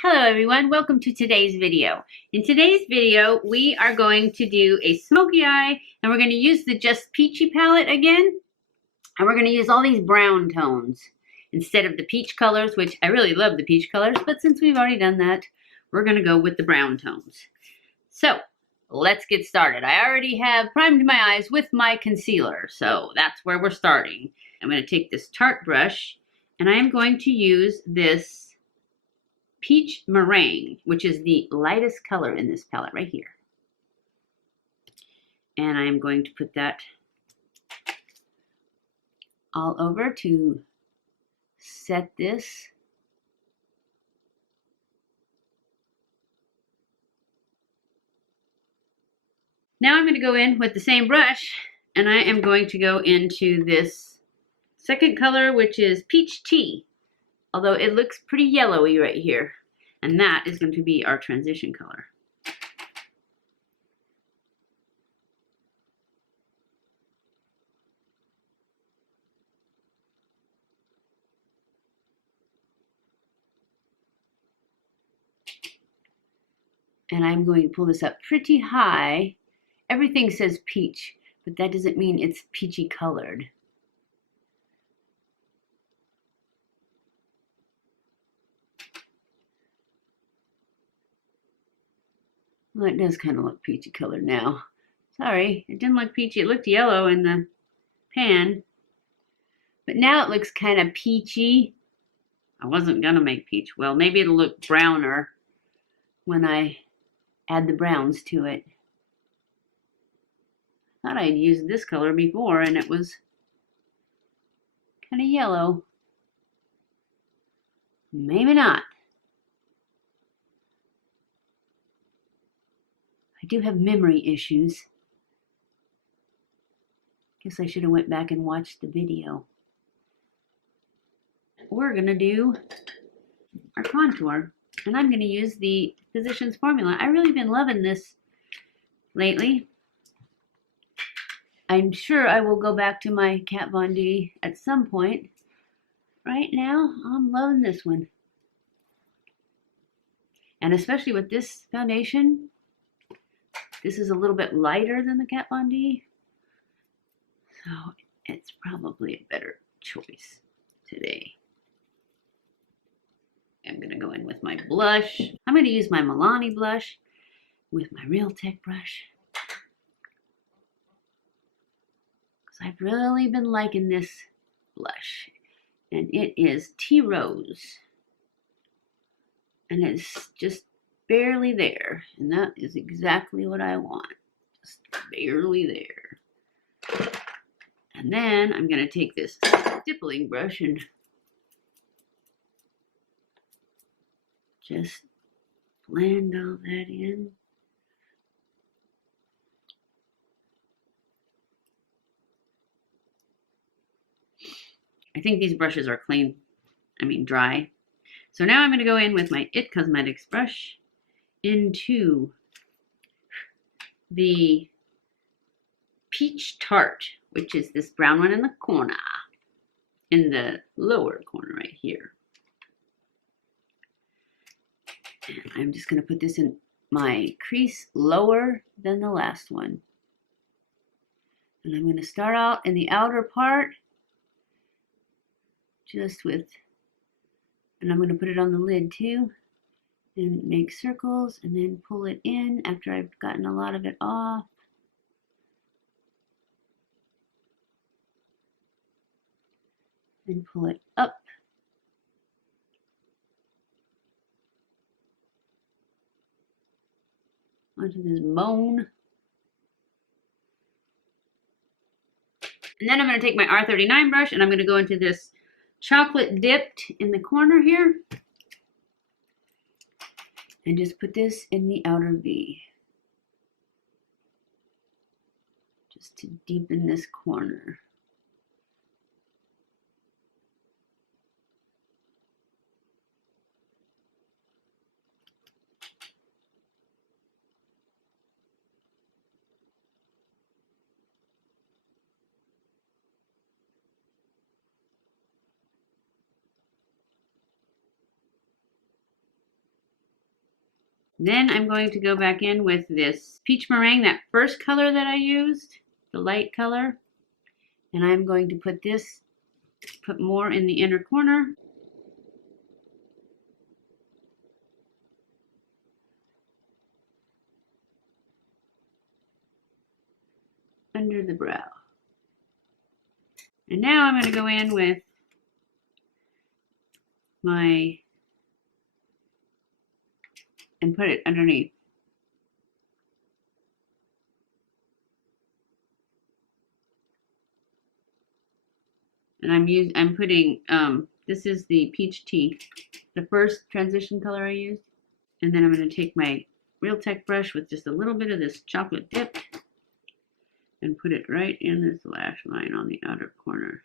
Hello everyone, welcome to today's video. In today's video, we are going to do a smoky eye, and we're going to use the Just Peachy palette again. And we're going to use all these brown tones instead of the peach colors, which I really love the peach colors, but since we've already done that, we're going to go with the brown tones. So, let's get started. I already have primed my eyes with my concealer, so that's where we're starting. I'm going to take this Tarte brush, and I am going to use this Peach Meringue, which is the lightest color in this palette right here. And I'm going to put that all over to set this. Now I'm going to go in with the same brush, and I am going to go into this second color, which is Peach Tea. Although it looks pretty yellowy right here. And that is going to be our transition color. And I'm going to pull this up pretty high. Everything says peach, but that doesn't mean it's peachy colored. Well, it does kind of look peachy colored now. Sorry, it didn't look peachy. It looked yellow in the pan. But now it looks kind of peachy. I wasn't going to make peach. Well, maybe it'll look browner when I add the browns to it. I thought I'd used this color before and it was kind of yellow. Maybe not. I do have memory issues. Guess I should have went back and watched the video. We're going to do our contour. And I'm going to use the Physicians Formula. I've really been loving this lately. I'm sure I will go back to my Kat Von D at some point. Right now, I'm loving this one. And especially with this foundation, this is a little bit lighter than the Kat Von D. So it's probably a better choice today. I'm going to go in with my blush. I'm going to use my Milani blush with my Real Tech brush. Because I've really been liking this blush. And it is Tea Rose. And it's just barely there. And that is exactly what I want. Just barely there. And then I'm going to take this stippling brush and just blend all that in. I think these brushes are clean, dry. So now I'm going to go in with my IT Cosmetics brush into the Peach Tarte, which is this brown one in the corner, in the lower corner right here. And I'm just going to put this in my crease lower than the last one. And I'm going to start out in the outer part, just with, and I'm going to put it on the lid too, and make circles, and then pull it in after I've gotten a lot of it off. And pull it up. Onto this bone. And then I'm going to take my R39 brush and I'm going to go into this chocolate dipped in the corner here. And just put this in the outer V. Just to deepen this corner. Then I'm going to go back in with this Peach Meringue, that first color that I used, the light color. And I'm going to put more in the inner corner. Under the brow. And now I'm going to go in with and put it underneath. And I'm putting, this is the Peach Tea, the first transition color I used. And then I'm going to take my Real Tech brush with just a little bit of this chocolate dip and put it right in this lash line on the outer corner.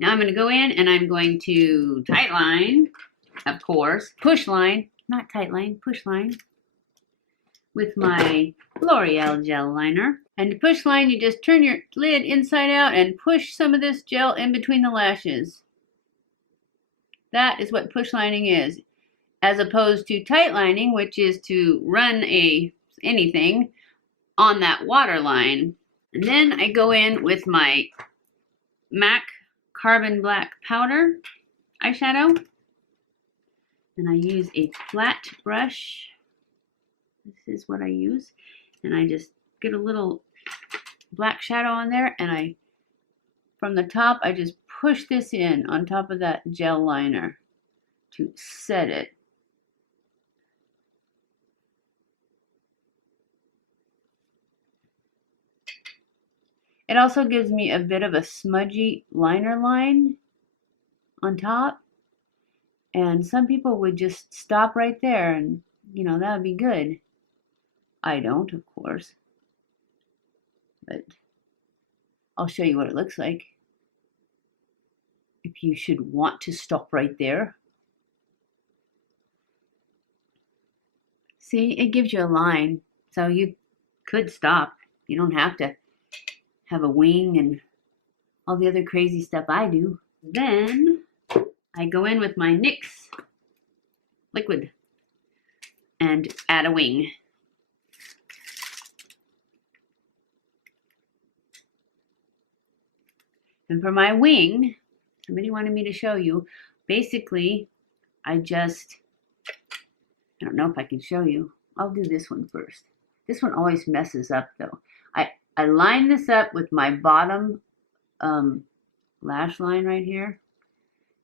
Now I'm going to go in and I'm going to tight line, of course, push line, not tight line, push line, with my L'Oreal gel liner. And to push line, you just turn your lid inside out and push some of this gel in between the lashes. That is what push lining is, as opposed to tight lining, which is to run anything on that water line. And then I go in with my MAC Carbon Black Powder eyeshadow, and I use a flat brush. This is what I use, and I just get a little black shadow on there, and from the top I just push this in on top of that gel liner to set it. It also gives me a bit of a smudgy liner line on top. And some people would just stop right there and, you know, that would be good. I don't, of course. But I'll show you what it looks like. If you should want to stop right there. See, it gives you a line. So you could stop. You don't have to have a wing and all the other crazy stuff I do. Then I go in with my NYX liquid and add a wing. And for my wing, somebody wanted me to show you, basically I don't know if I can show you. I'll do this one first. This one always messes up though. I line this up with my bottom lash line right here,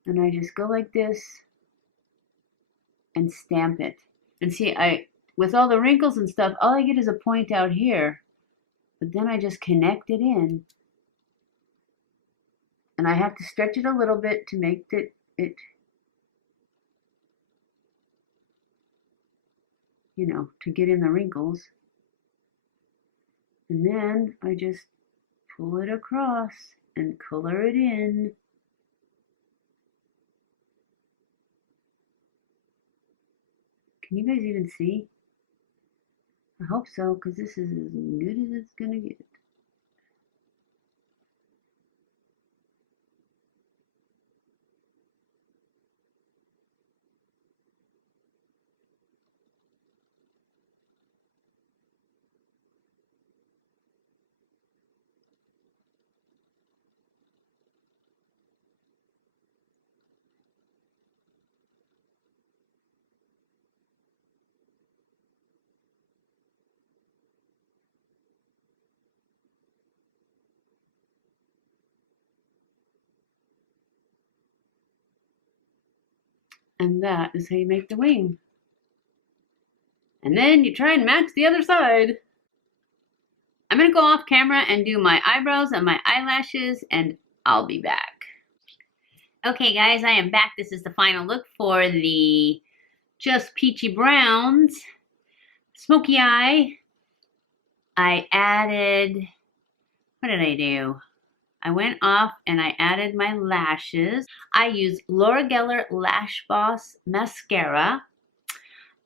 and I just go like this and stamp it. And see, with all the wrinkles and stuff, all I get is a point out here, but then I just connect it in, and I have to stretch it a little bit to make it you know, to get in the wrinkles. And then I just pull it across and color it in. Can you guys even see? I hope so, because this is as good as it's gonna get. And that is how you make the wing. And then you try and match the other side. I'm going to go off camera and do my eyebrows and my eyelashes, and I'll be back. Okay guys, I am back. This is the final look for the Just Peachy Browns Smoky Eye. I added, what did I do? I went off and I added my lashes. I used Laura Geller Lash Boss Mascara.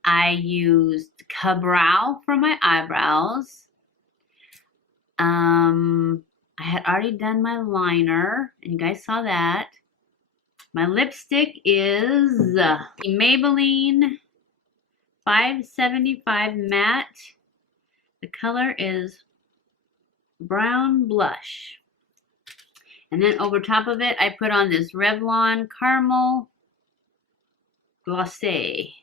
I used Eyebrow for my eyebrows. I had already done my liner, and you guys saw that. My lipstick is Maybelline 575 Matte. The color is Brown Blush. And then over top of it, I put on this Revlon Caramel Glacé.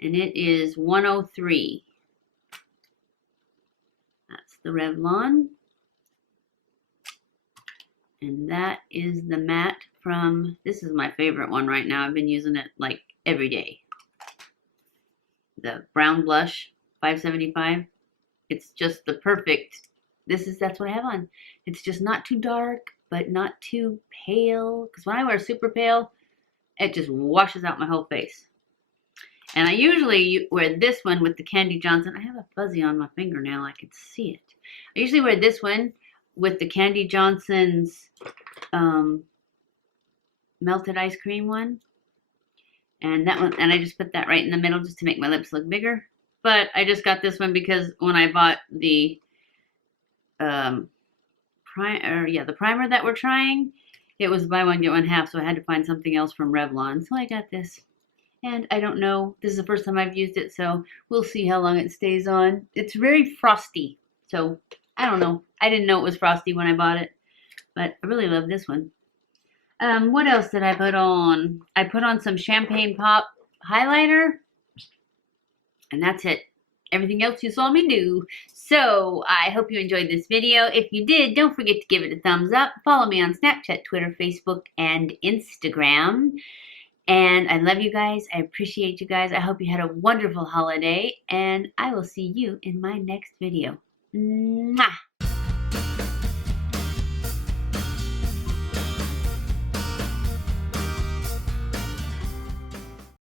And it is 103. That's the Revlon. And that is the matte from, this is my favorite one right now. I've been using it like every day. The Brown Blush 575. It's just the perfect, that's what I have on. It's just not too dark, but not too pale. Because when I wear super pale, it just washes out my whole face. And I usually wear this one with the Candy Johnson. I have a fuzzy on my fingernail. I can see it. I usually wear this one with the Candy Johnson's melted ice cream one. And that one, and I just put that right in the middle just to make my lips look bigger. But I just got this one because when I bought the primer that we're trying, it was buy one, get one half, so I had to find something else from Revlon. So I got this. And I don't know, this is the first time I've used it, so we'll see how long it stays on. It's very frosty, so I don't know. I didn't know it was frosty when I bought it, but I really love this one. What else did I put on? I put on some Champagne Pop highlighter, and that's it. Everything else you saw me do. So I hope you enjoyed this video. If you did, don't forget to give it a thumbs up. Follow me on Snapchat, Twitter, Facebook, and Instagram. And I love you guys. I appreciate you guys. I hope you had a wonderful holiday. And I will see you in my next video. Mwah!